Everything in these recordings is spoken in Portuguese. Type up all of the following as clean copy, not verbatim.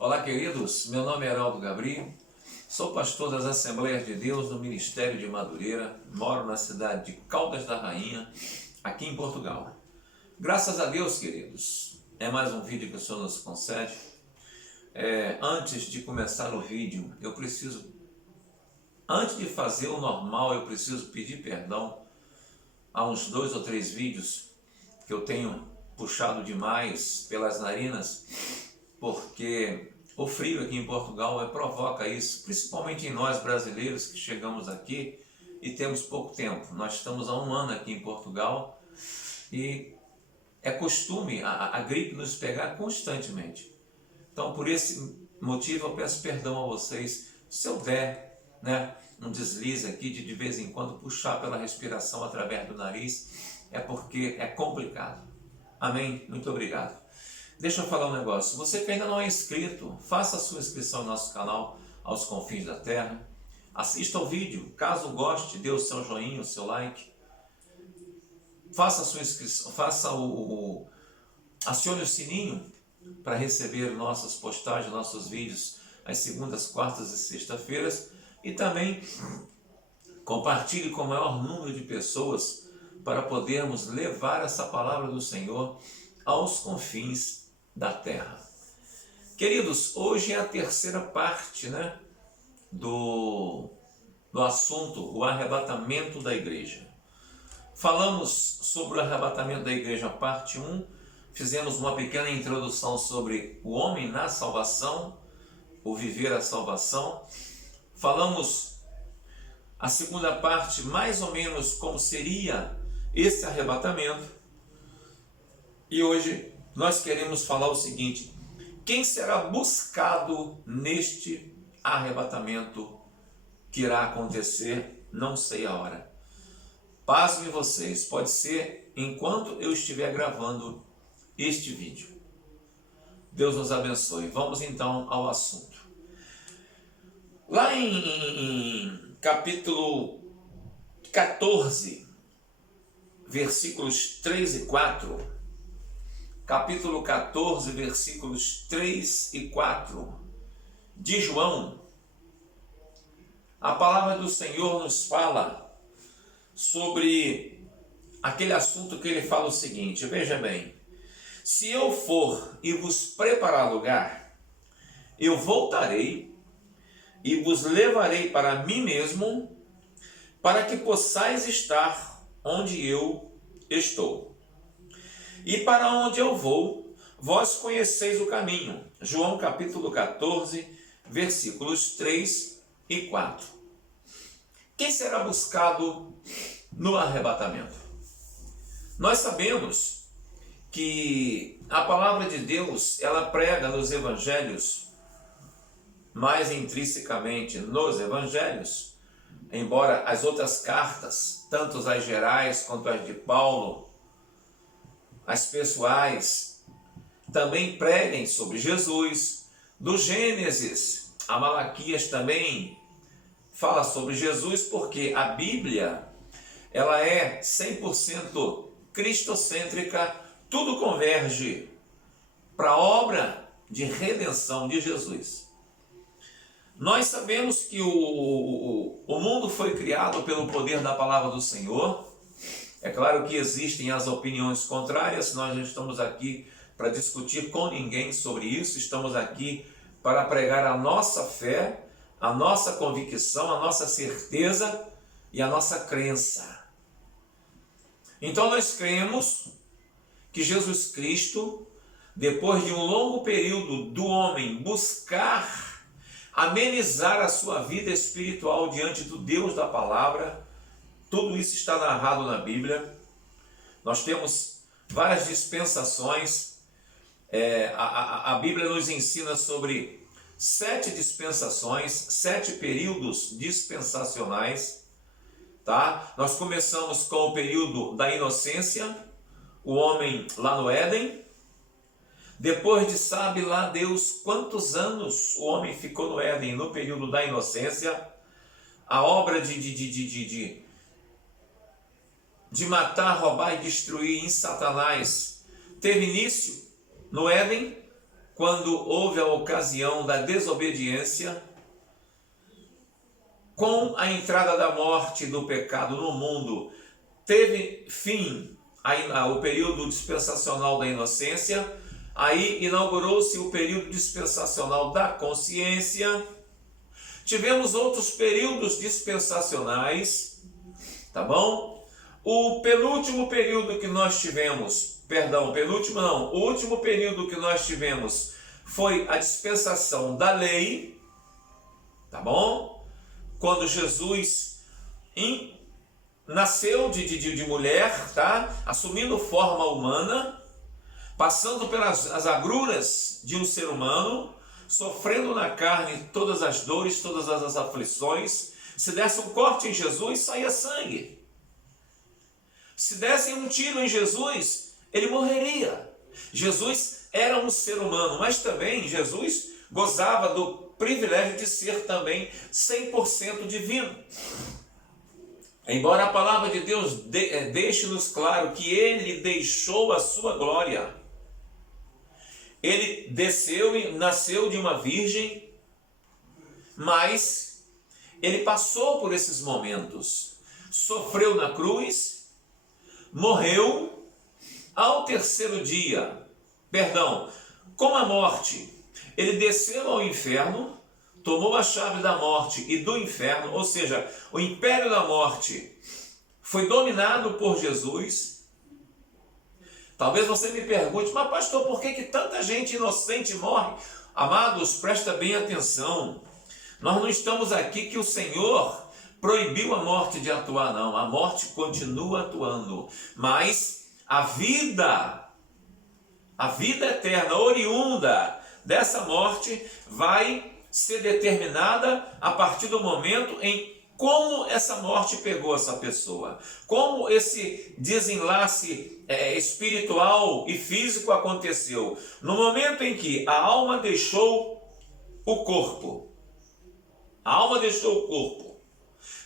Olá, queridos. Meu nome é Heraldo Gabri, sou pastor das Assembleias de Deus no Ministério de Madureira, moro na cidade de Caldas da Rainha, aqui em Portugal. Graças a Deus, queridos, é mais um vídeo que o Senhor nos concede. Antes de começar o vídeo, antes de fazer o normal, eu preciso pedir perdão a uns 2 ou 3 vídeos que eu tenho puxado demais pelas narinas, porque o frio aqui em Portugal provoca isso, principalmente em nós brasileiros que chegamos aqui e temos pouco tempo. Nós estamos há 1 ano aqui em Portugal e é costume a gripe nos pegar constantemente. Então, por esse motivo, eu peço perdão a vocês se eu der um deslize aqui de vez em quando puxar pela respiração através do nariz, é porque é complicado. Amém? Muito obrigado. Deixa eu falar um negócio. Você que ainda não é inscrito, faça a sua inscrição no nosso canal Aos Confins da Terra. Assista ao vídeo. Caso goste, dê o seu joinha, o seu like. Faça a sua inscrição, acione o sininho para receber nossas postagens, nossos vídeos às segundas, quartas e sextas-feiras. E também compartilhe com o maior número de pessoas para podermos levar essa palavra do Senhor aos confins da terra. Queridos, hoje é a terceira parte do assunto, o arrebatamento da igreja. Falamos sobre o arrebatamento da igreja, parte 1, fizemos uma pequena introdução sobre o homem na salvação, o viver a salvação. Falamos a segunda parte, mais ou menos como seria esse arrebatamento. E hoje nós queremos falar o seguinte: quem será buscado neste arrebatamento que irá acontecer? Não sei a hora. Pasmem vocês, pode ser enquanto eu estiver gravando este vídeo. Deus nos abençoe. Vamos então ao assunto. Lá em capítulo 14, versículos 3 e 4, capítulo 14, versículos 3 e 4 de João, a palavra do Senhor nos fala sobre aquele assunto que ele fala o seguinte: veja bem, se eu for e vos preparar lugar, eu voltarei e vos levarei para mim mesmo, para que possais estar onde eu estou. E para onde eu vou, vós conheceis o caminho. João capítulo 14, versículos 3 e 4. Quem será buscado no arrebatamento? Nós sabemos que a palavra de Deus, ela prega nos evangelhos, mais intrinsecamente nos evangelhos, embora as outras cartas, tanto as gerais quanto as de Paulo, as pessoais, também preguem sobre Jesus. Do Gênesis a Malaquias também fala sobre Jesus, porque a Bíblia, ela é 100% cristocêntrica, tudo converge para a obra de redenção de Jesus. Nós sabemos que o mundo foi criado pelo poder da palavra do Senhor. É claro que existem as opiniões contrárias, nós não estamos aqui para discutir com ninguém sobre isso, estamos aqui para pregar a nossa fé, a nossa convicção, a nossa certeza e a nossa crença. Então nós cremos que Jesus Cristo, depois de um longo período do homem buscar amenizar a sua vida espiritual diante do Deus da palavra, tudo isso está narrado na Bíblia. Nós temos várias dispensações. A Bíblia nos ensina sobre 7 dispensações, 7 períodos dispensacionais. Tá? Nós começamos com o período da inocência, o homem lá no Éden. Depois de sabe lá Deus quantos anos o homem ficou no Éden, no período da inocência. A obra de matar, roubar e destruir em Satanás teve início no Éden, quando houve a ocasião da desobediência, com a entrada da morte e do pecado no mundo, teve fim o período dispensacional da inocência, aí inaugurou-se o período dispensacional da consciência. Tivemos outros períodos dispensacionais, tá bom? O penúltimo período que nós tivemos, o último período que nós tivemos foi a dispensação da lei, tá bom? Quando Jesus nasceu de mulher, tá? Assumindo forma humana, passando pelas agruras de um ser humano, sofrendo na carne todas as dores, todas as aflições. Se desse um corte em Jesus, saía sangue. Se dessem um tiro em Jesus, ele morreria. Jesus era um ser humano, mas também Jesus gozava do privilégio de ser também 100% divino. Embora a palavra de Deus deixe-nos claro que ele deixou a sua glória. Ele desceu e nasceu de uma virgem, mas ele passou por esses momentos. Sofreu na cruz, morreu, ao terceiro dia, com a morte, ele desceu ao inferno, tomou a chave da morte e do inferno, ou seja, o império da morte foi dominado por Jesus. Talvez você me pergunte, mas pastor, por que tanta gente inocente morre? Amados, presta bem atenção. Nós não estamos aqui que o Senhor proibiu a morte de atuar, não. A morte continua atuando. Mas a vida eterna, oriunda dessa morte, vai ser determinada a partir do momento em como essa morte pegou essa pessoa, como esse desenlace espiritual e físico aconteceu. No momento em que a alma deixou o corpo,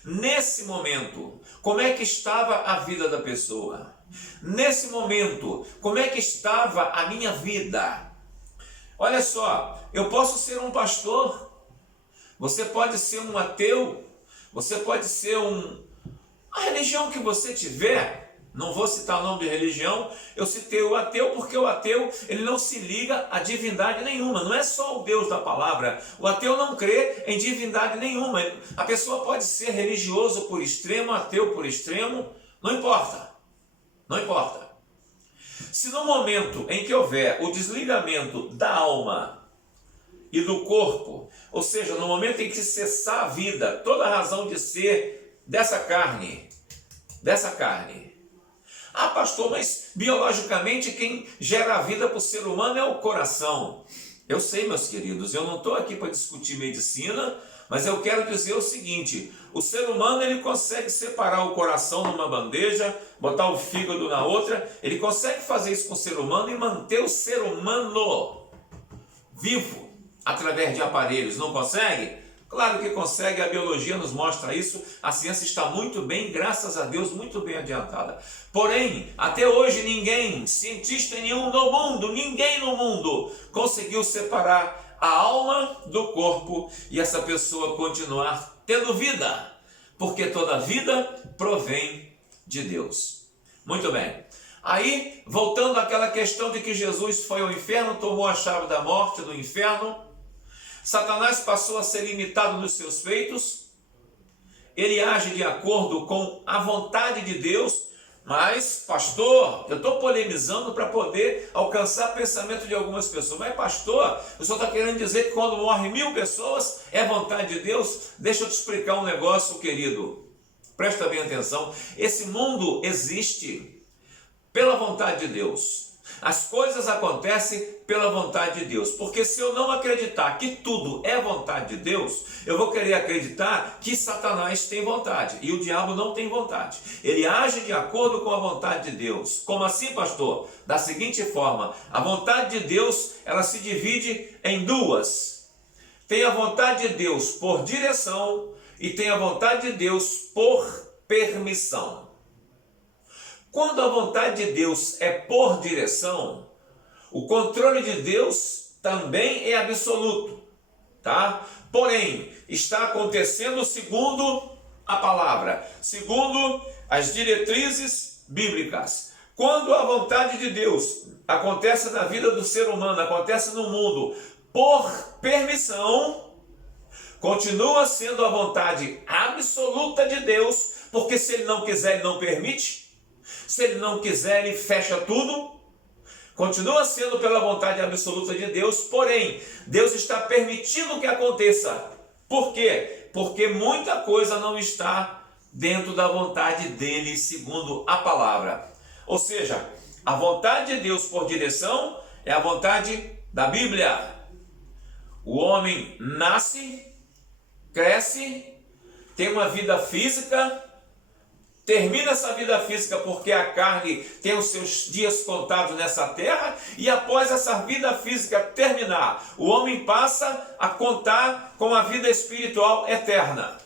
nesse momento, como é que estava a vida da pessoa? Nesse momento, como é que estava a minha vida? Olha só, eu posso ser um pastor, você pode ser um ateu, você pode ser a religião que você tiver. Não vou citar o nome de religião, eu citei o ateu porque o ateu ele não se liga a divindade nenhuma, não é só o Deus da palavra. O ateu não crê em divindade nenhuma. A pessoa pode ser religioso por extremo, ateu por extremo, não importa. Se no momento em que houver o desligamento da alma e do corpo, ou seja, no momento em que cessar a vida, toda a razão de ser dessa carne. Ah, pastor, mas biologicamente quem gera a vida para o ser humano é o coração. Eu sei, meus queridos, eu não estou aqui para discutir medicina, mas eu quero dizer o seguinte: o ser humano ele consegue separar o coração numa bandeja, botar o fígado na outra, ele consegue fazer isso com o ser humano e manter o ser humano vivo através de aparelhos. Não consegue? Claro que consegue, a biologia nos mostra isso, a ciência está muito bem, graças a Deus, muito bem adiantada. Porém, até hoje ninguém, cientista nenhum no mundo, ninguém no mundo conseguiu separar a alma do corpo e essa pessoa continuar tendo vida, porque toda vida provém de Deus. Muito bem. Aí, voltando àquela questão de que Jesus foi ao inferno, tomou a chave da morte do inferno, Satanás passou a ser limitado nos seus feitos, ele age de acordo com a vontade de Deus, mas, pastor, eu estou polemizando para poder alcançar o pensamento de algumas pessoas. Mas, pastor, o senhor está querendo dizer que quando morrem 1000 pessoas é vontade de Deus? Deixa eu te explicar um negócio, querido. Presta bem atenção. Esse mundo existe pela vontade de Deus. As coisas acontecem pela vontade de Deus, porque se eu não acreditar que tudo é vontade de Deus, eu vou querer acreditar que Satanás tem vontade, e o diabo não tem vontade. Ele age de acordo com a vontade de Deus. Como assim, pastor? Da seguinte forma: a vontade de Deus, ela se divide em duas. Tem a vontade de Deus por direção e tem a vontade de Deus por permissão. Quando a vontade de Deus é por direção, o controle de Deus também é absoluto, tá? Porém, está acontecendo segundo a palavra, segundo as diretrizes bíblicas. Quando a vontade de Deus acontece na vida do ser humano, acontece no mundo, por permissão, continua sendo a vontade absoluta de Deus, porque se ele não quiser, ele não permite. Se ele não quiser, ele fecha tudo. Continua sendo pela vontade absoluta de Deus, porém, Deus está permitindo que aconteça. Por quê? Porque muita coisa não está dentro da vontade dele, segundo a palavra. Ou seja, a vontade de Deus por direção é a vontade da Bíblia. O homem nasce, cresce, tem uma vida física, termina essa vida física porque a carne tem os seus dias contados nessa terra, e após essa vida física terminar, o homem passa a contar com a vida espiritual eterna.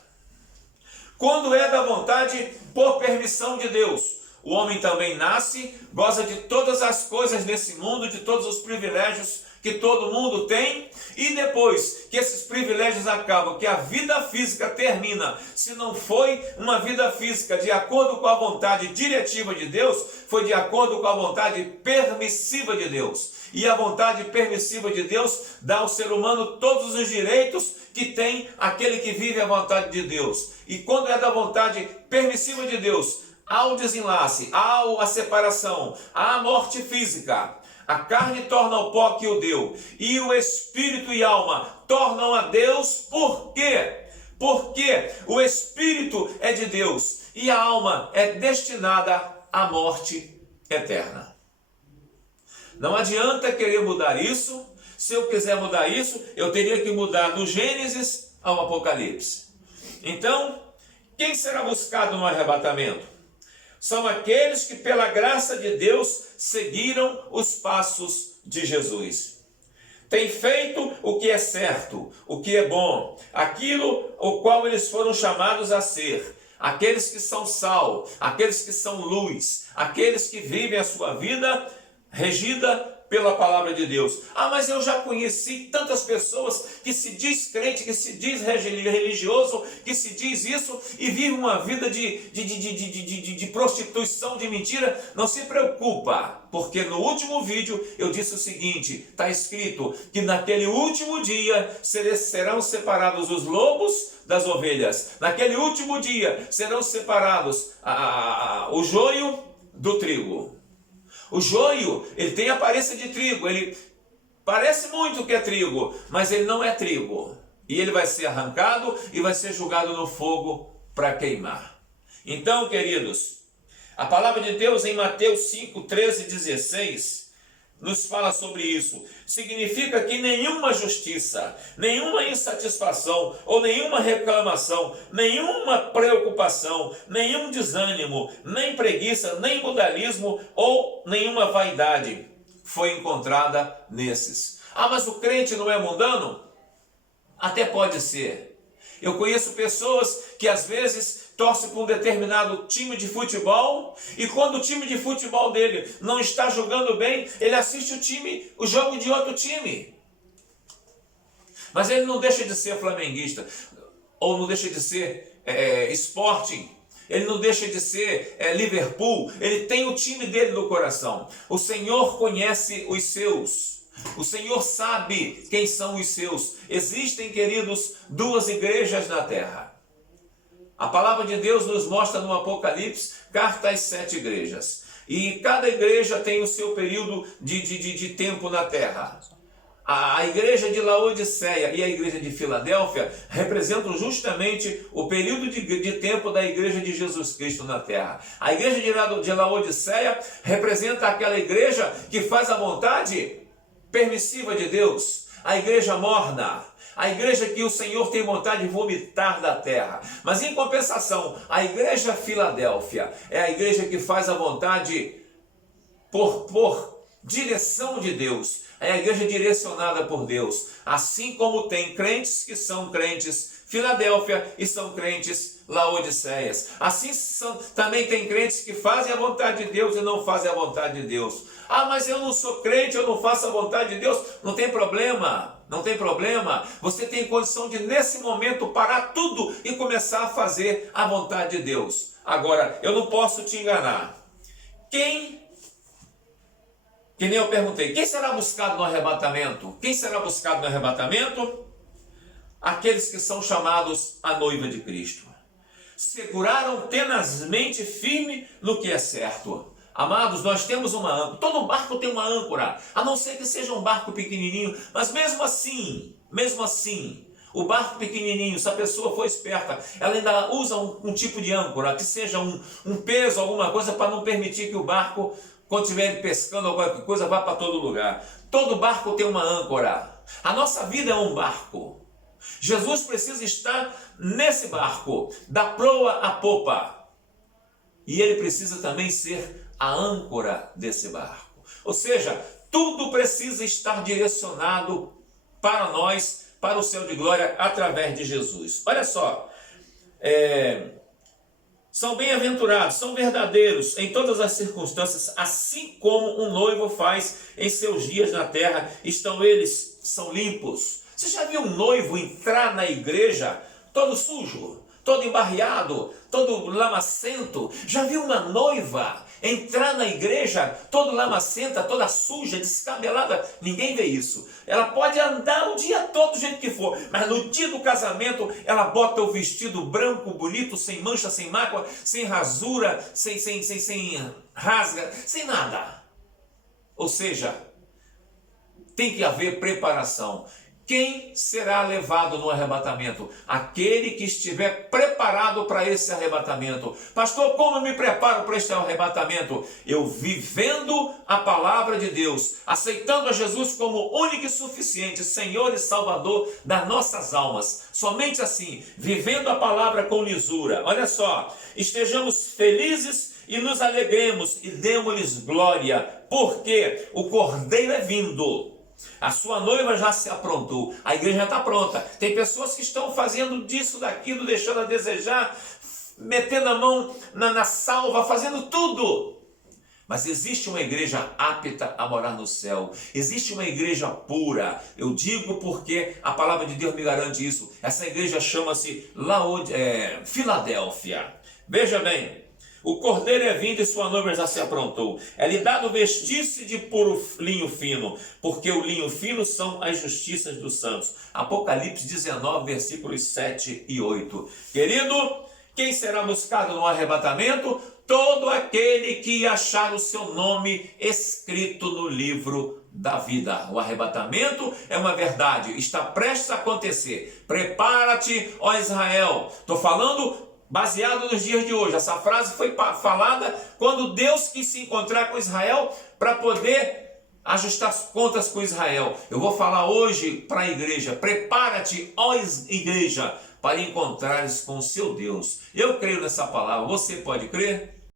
Quando é da vontade, por permissão de Deus, o homem também nasce, goza de todas as coisas desse mundo, de todos os privilégios que todo mundo tem, e depois que esses privilégios acabam, que a vida física termina, se não foi uma vida física de acordo com a vontade diretiva de Deus, foi de acordo com a vontade permissiva de Deus. E a vontade permissiva de Deus dá ao ser humano todos os direitos que tem aquele que vive a vontade de Deus. E quando é da vontade permissiva de Deus, ao desenlace, à separação, à morte física, a carne torna o pó que o deu, e o espírito e alma tornam a Deus. Por quê? Porque o espírito é de Deus e a alma é destinada à morte eterna. Não adianta querer mudar isso. Se eu quiser mudar isso, eu teria que mudar do Gênesis ao Apocalipse. Então, quem será buscado no arrebatamento? São aqueles que pela graça de Deus seguiram os passos de Jesus. Tem feito o que é certo, o que é bom, aquilo o qual eles foram chamados a ser. Aqueles que são sal, aqueles que são luz, aqueles que vivem a sua vida regida pela palavra de Deus. Ah, mas eu já conheci tantas pessoas que se diz crente, que se diz religioso, que se diz isso e vive uma vida de prostituição, de mentira. Não se preocupa, porque no último vídeo eu disse o seguinte, está escrito que naquele último dia serão separados os lobos das ovelhas. Naquele último dia serão separados o joio do trigo. O joio, ele tem aparência de trigo, ele parece muito que é trigo, mas ele não é trigo. E ele vai ser arrancado e vai ser jogado no fogo para queimar. Então, queridos, a palavra de Deus em Mateus 5, 13 e 16 nos fala sobre isso. Significa que nenhuma justiça, nenhuma insatisfação ou nenhuma reclamação, nenhuma preocupação, nenhum desânimo, nem preguiça, nem mundanismo ou nenhuma vaidade foi encontrada nesses. Ah, mas o crente não é mundano? Até pode ser. Eu conheço pessoas que às vezes torcem para um determinado time de futebol e quando o time de futebol dele não está jogando bem, ele assiste o jogo de outro time. Mas ele não deixa de ser flamenguista, ou não deixa de ser Sporting, ele não deixa de ser Liverpool, ele tem o time dele no coração. O Senhor conhece os seus. O Senhor sabe quem são os seus. Existem, queridos, duas igrejas na terra. A palavra de Deus nos mostra no Apocalipse carta às 7 igrejas. E cada igreja tem o seu período de tempo na terra. A igreja de Laodiceia e a igreja de Filadélfia representam justamente o período de tempo da igreja de Jesus Cristo na terra. A igreja de Laodiceia representa aquela igreja que faz a vontade permissiva de Deus, a igreja morna, a igreja que o Senhor tem vontade de vomitar da terra. Mas em compensação, a igreja Filadélfia é a igreja que faz a vontade por direção de Deus, É a igreja direcionada por Deus. Assim como tem crentes que são crentes Filadélfia e são crentes Laodiceias. Assim também tem crentes que fazem a vontade de Deus e não fazem a vontade de Deus. Ah, mas eu não sou crente, eu não faço a vontade de Deus. Não tem problema, não tem problema. Você tem condição de, nesse momento, parar tudo e começar a fazer a vontade de Deus. Agora, eu não posso te enganar. Que nem eu perguntei, quem será buscado no arrebatamento? Quem será buscado no arrebatamento? Aqueles que são chamados a noiva de Cristo. Seguraram tenazmente firme no que é certo. Amados, nós temos uma âncora. Todo barco tem uma âncora, a não ser que seja um barco pequenininho. Mas mesmo assim, o barco pequenininho, se a pessoa for esperta, ela ainda usa um tipo de âncora, que seja um peso, alguma coisa, para não permitir que o barco, quando estiver pescando alguma coisa, vá para todo lugar. Todo barco tem uma âncora. A nossa vida é um barco. Jesus precisa estar nesse barco, da proa à popa. E ele precisa também ser a âncora desse barco. Ou seja, tudo precisa estar direcionado para nós, para o céu de glória, através de Jesus. Olha só, são bem-aventurados, são verdadeiros em todas as circunstâncias, assim como um noivo faz em seus dias na terra, são limpos. Você já viu um noivo entrar na igreja todo sujo, todo embarreado, todo lamacento? Já viu uma noiva entrar na igreja toda lamacenta, toda suja, descabelada? Ninguém vê isso. Ela pode andar o dia todo do jeito que for, mas no dia do casamento ela bota o vestido branco, bonito, sem mancha, sem mácula, sem rasura, sem rasga, sem nada. Ou seja, tem que haver preparação. Quem será levado no arrebatamento? Aquele que estiver preparado para esse arrebatamento. Pastor, como eu me preparo para este arrebatamento? Eu vivendo a palavra de Deus, aceitando a Jesus como único e suficiente Senhor e Salvador das nossas almas. Somente assim, vivendo a palavra com lisura. Olha só, estejamos felizes e nos alegremos e demos-lhes glória, porque o Cordeiro é vindo. A sua noiva já se aprontou, a igreja já está pronta. Tem pessoas que estão fazendo disso, daquilo, deixando a desejar, metendo a mão na salva, fazendo tudo. Mas existe uma igreja apta a morar no céu. Existe uma igreja pura. Eu digo porque a palavra de Deus me garante isso. Essa igreja chama-se Filadélfia. Veja bem. O cordeiro é vindo e sua noiva já se aprontou. É-lhe dado vestir-se de puro linho fino, porque o linho fino são as justiças dos santos. Apocalipse 19, versículos 7 e 8. Querido, quem será buscado no arrebatamento? Todo aquele que achar o seu nome escrito no livro da vida. O arrebatamento é uma verdade, está prestes a acontecer. Prepara-te, ó Israel. Estou falando baseado nos dias de hoje. Essa frase foi falada quando Deus quis se encontrar com Israel para poder ajustar as contas com Israel. Eu vou falar hoje para a igreja: prepara-te, ó igreja, para encontrares com o seu Deus. Eu creio nessa palavra. Você pode crer?